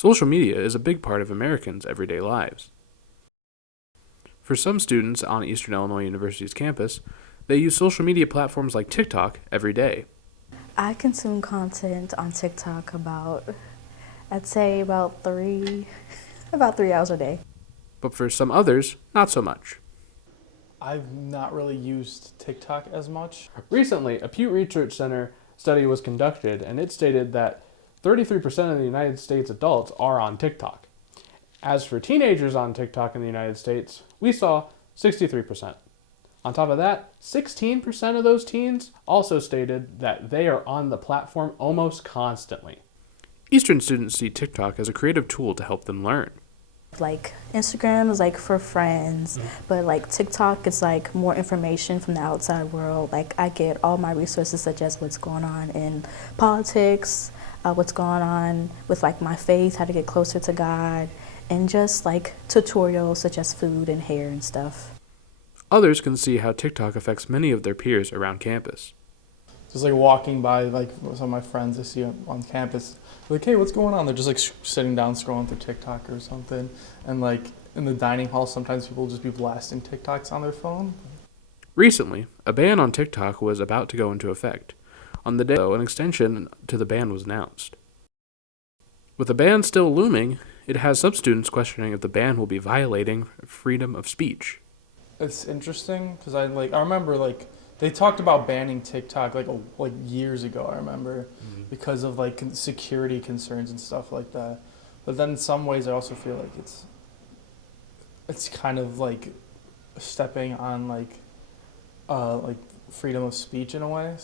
Social media is a big part of Americans' everyday lives. For some students on Eastern Illinois University's campus, they use social media platforms like TikTok every day. I consume content on TikTok I'd say about 3 hours a day. But for some others, not so much. I've not really used TikTok as much. Recently, a Pew Research Center study was conducted, and it stated that 33% of the United States adults are on TikTok. As for teenagers on TikTok in the United States, we saw 63%. On top of that, 16% of those teens also stated that they are on the platform almost constantly. Eastern students see TikTok as a creative tool to help them learn. Like Instagram is like for friends, but like TikTok is like more information from the outside world. Like I get all my resources such as what's going on in politics, what's going on with like my faith, how to get closer to God, and just like tutorials such as food and hair and stuff. Others can see how TikTok affects many of their peers around campus. Just like walking by, like some of my friends I see on campus, like, hey, what's going on? They're just like sitting down scrolling through TikTok or something, and like in the dining hall, sometimes people will just be blasting TikToks on their phone. Recently, a ban on TikTok was about to go into effect. On the day, though, an extension to the ban was announced. With the ban still looming, it has some students questioning if the ban will be violating freedom of speech. It's interesting because I remember like they talked about banning TikTok like years ago. I remember because of like security concerns and stuff like that. But then in some ways, I also feel like it's kind of like stepping on like freedom of speech in a way.